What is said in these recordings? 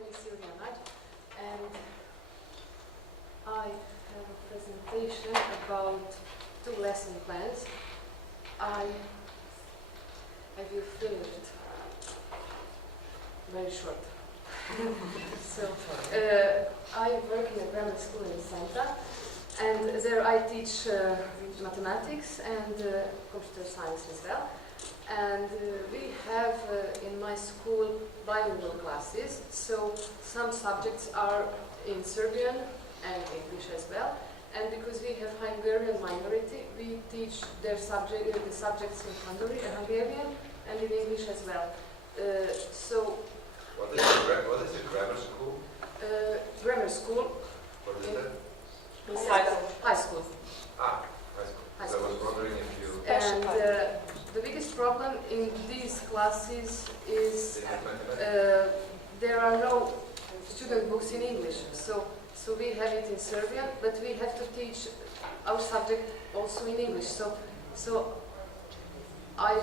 name is Silvia Nadj, and I have a presentation about 2 lesson plans. I will finish it very short. So, I work in a grammar school in Santa, and there I teach mathematics and computer science as well. And we have in my school bilingual classes, so some subjects are in Serbian and English as well. And because we have Hungarian minority, we teach the subjects in Hungarian and in English as well. What is a grammar school? Grammar school. What is that? High school. Ah, high school. I was wondering if you... And the biggest problem in these classes is there are no student books in English. So we have it in Serbian, but we have to teach our subject also in English. So I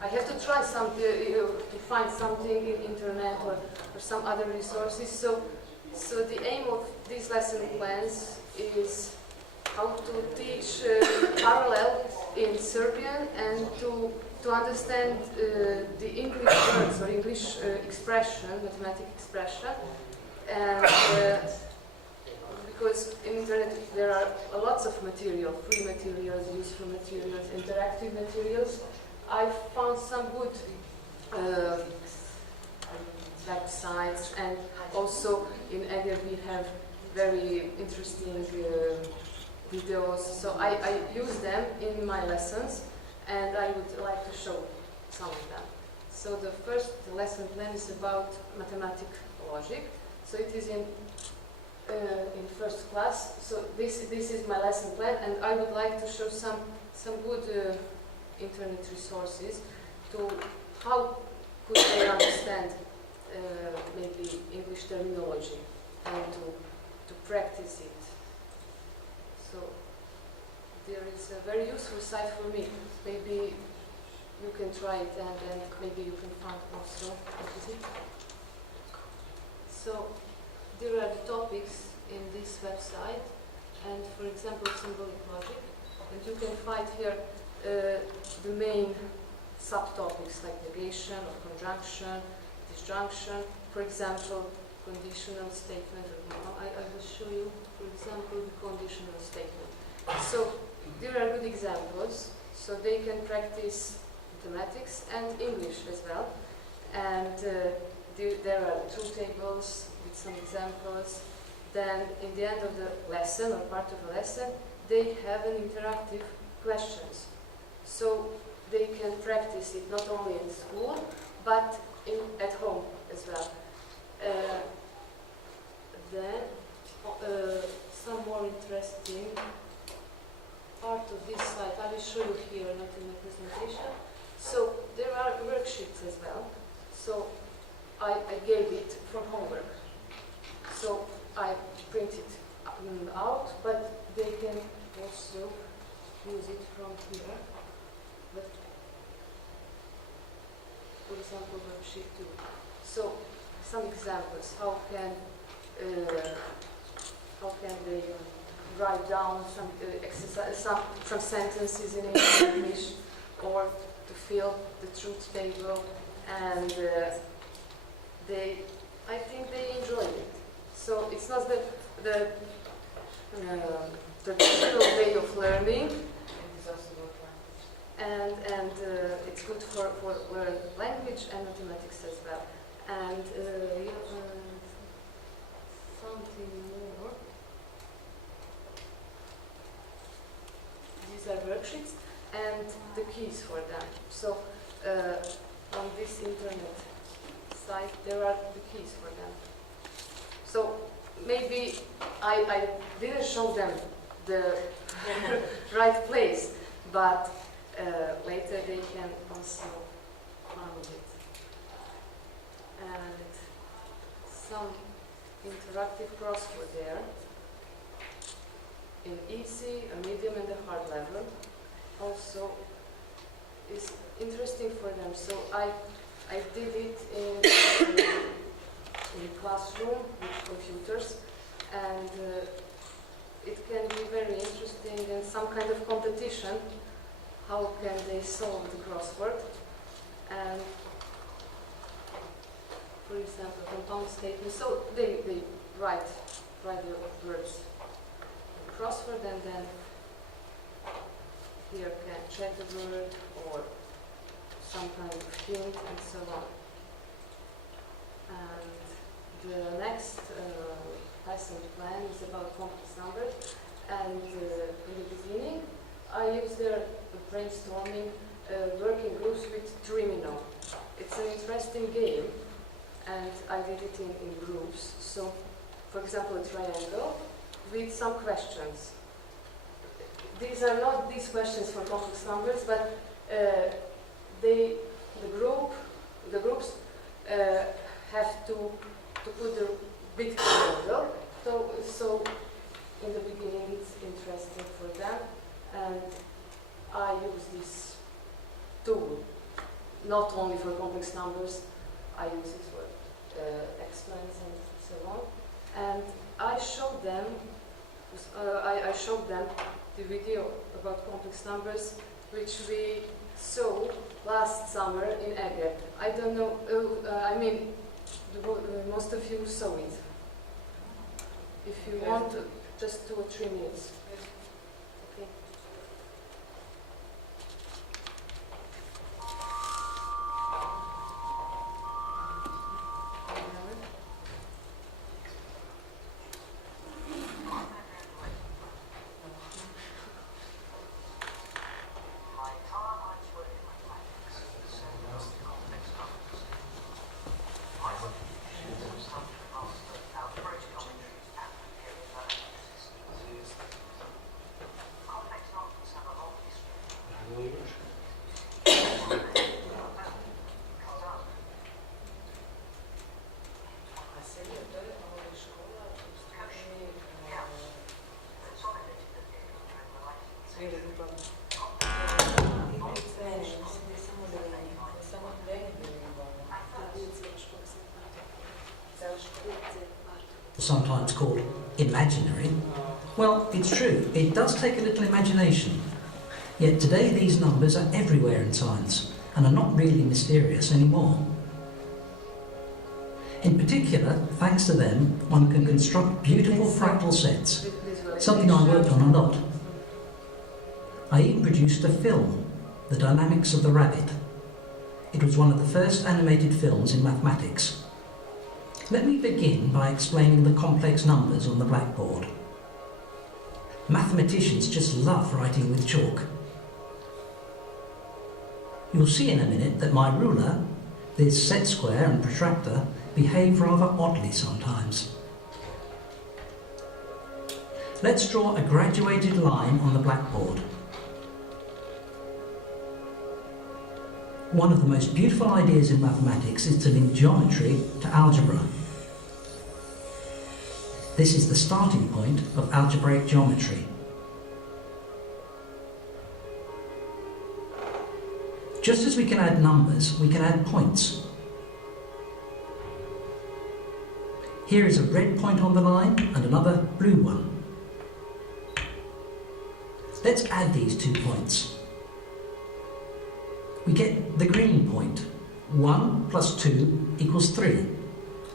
have to try to find something in internet or some other resources. So the aim of these lesson plans is how to teach parallel in Serbian and to understand the English words or English expression, mathematical expression. And because in internet there are lots of material, free materials, useful materials, interactive materials, I found some good websites, and also in Eger we have very interesting videos. So I use them in my lessons, and I would like to show some of them. So the first lesson plan is about mathematical logic. So it is in first class. So this is my lesson plan, and I would like to show some good internet resources to how could they understand maybe English terminology and to practice it. So there is a very useful site for me. Maybe you can try it, and maybe you can find also what is it. So there are the topics in this website, and for example symbolic logic, and you can find here the main subtopics like negation or conjunction, disjunction, for example conditional statement. I will show you, for example, the conditional statement. So there are good examples, so they can practice mathematics and English as well. And there are truth tables with some examples. Then in the end of the lesson or part of the lesson, they have an interactive questions. So they can practice it not only in school, but at home as well. Then some more interesting part of this slide, I will show you here, not in the presentation. So there are worksheets as well. So I gave it for homework. So I print it out, but they can also use it from here. But for example, worksheet 2. So some examples. How can they write down some exercise, some sentences in English, or to fill the truth table, and I think they enjoyed it. So it's not the traditional way of learning, and it's good for learn language and mathematics as well. And something more. These are worksheets and the keys for them. So on this internet site there are the keys for them. So maybe I didn't show them the right place, but later they can also find it. And some interactive crossword there in easy, a medium, and a hard level. Also is interesting for them. So I did it in in classroom with computers, and it can be very interesting in some kind of competition. How can they solve the crossword? And for example, compound statements. So they write the words in the crossword, and then here can check the word or some kind of hint and so on. And the next lesson plan is about complex numbers. And in the beginning, I used their brainstorming working groups with Trimino. It's an interesting game, and I did it in groups. So, for example, a triangle with some questions. These are not these questions for complex numbers, but the groups have to put the big triangle. So in the beginning it's interesting for them, and I use this tool not only for complex numbers. I use it for exponents and so on. And I showed them the video about complex numbers, which we saw last summer in Eger. I don't know, most of you saw it. If you want, just 2 or 3 minutes. Okay. Sometimes called imaginary. Well, it's true, it does take a little imagination. Yet today these numbers are everywhere in science and are not really mysterious anymore. In particular, thanks to them, one can construct beautiful fractal sets, something I worked on a lot. I even produced a film, The Dynamics of the Rabbit. It was one of the first animated films in mathematics. Let me begin by explaining the complex numbers on the blackboard. Mathematicians just love writing with chalk. You'll see in a minute that my ruler, this set square and protractor, behave rather oddly sometimes. Let's draw a graduated line on the blackboard. One of the most beautiful ideas in mathematics is to link geometry to algebra. This is the starting point of algebraic geometry. Just as we can add numbers, we can add points. Here is a red point on the line and another blue one. Let's add these 2 points. We get the green point. 1 plus 2 equals 3.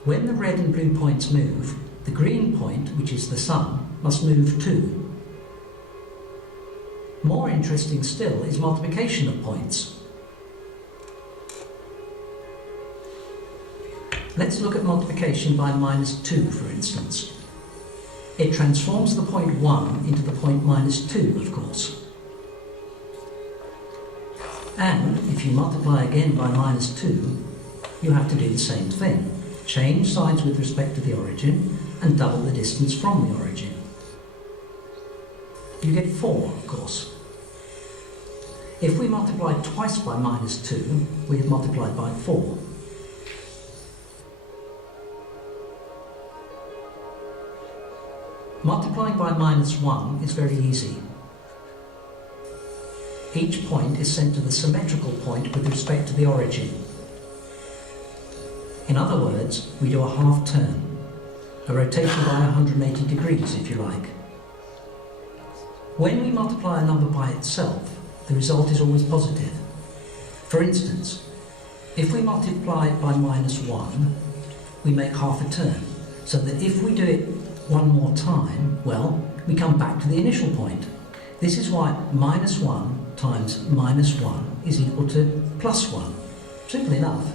When the red and blue points move, the green point, which is the sum, must move too. More interesting still is multiplication of points. Let's look at multiplication by -2, for instance. It transforms the point 1 into the point -2, of course. And if you multiply again by -2, you have to do the same thing. Change signs with respect to the origin and double the distance from the origin. You get 4, of course. If we multiply twice by -2, we have multiplied by 4. Multiplying by -1 is very easy. Each point is sent to the symmetrical point with respect to the origin. In other words, we do a half turn, a rotation by 180 degrees if you like. When we multiply a number by itself, the result is always positive. For instance, if we multiply it by -1, we make half a turn, so that if we do it one more time, well, we come back to the initial point. This is why -1 times -1 is equal to +1. Simple enough.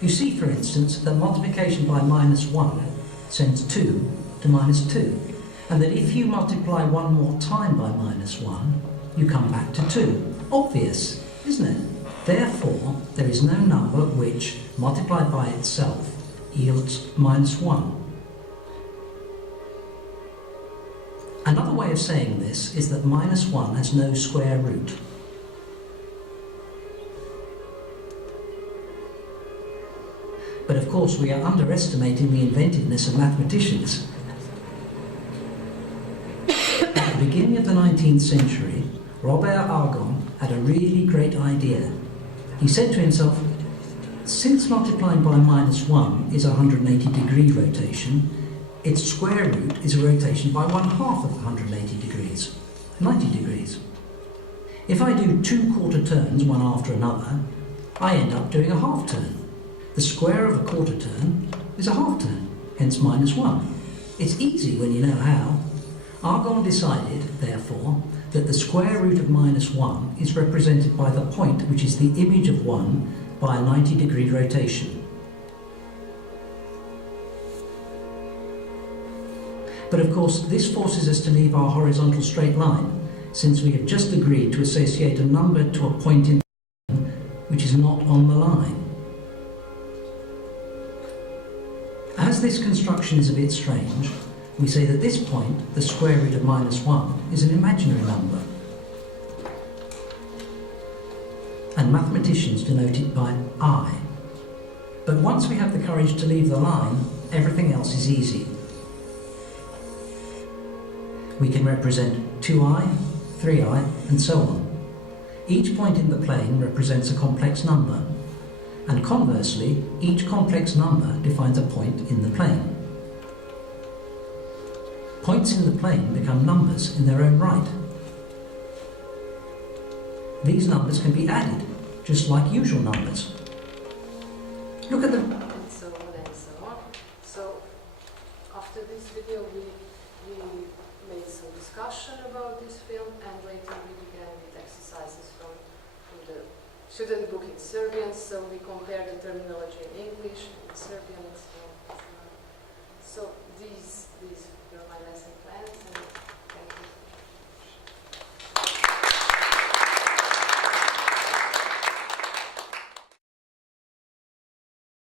You see, for instance, that multiplication by -1 sends 2 to -2, and that if you multiply one more time by -1, you come back to 2. Obvious, isn't it? Therefore, there is no number which, multiplied by itself, yields -1. Another way of saying this is that -1 has no square root. But of course we are underestimating the inventiveness of mathematicians. At the beginning of the 19th century, Robert Argon had a really great idea. He said to himself, since multiplying by -1 is a 180-degree rotation, its square root is a rotation by 1/2 of 180 degrees, 90 degrees. If I do 2 quarter turns one after another, I end up doing a half turn. The square of a quarter turn is a half turn, hence -1. It's easy when you know how. Argon decided, therefore, that the square root of -1 is represented by the point which is the image of 1 by a 90-degree rotation. But of course, this forces us to leave our horizontal straight line, since we have just agreed to associate a number to a point in which is not on the line. As this construction is a bit strange, we say that this point, the square root of -1, is an imaginary number. And mathematicians denote it by I. But once we have the courage to leave the line, everything else is easy. We can represent 2i, 3i, and so on. Each point in the plane represents a complex number, and conversely, each complex number defines a point in the plane. Points in the plane become numbers in their own right. These numbers can be added, just like usual numbers. Look at them. And so on and so on. So, after this video, we made some discussion about this film, and later we began with exercises from the student book in Serbian, so we compared the terminology in English, in Serbian, and so on.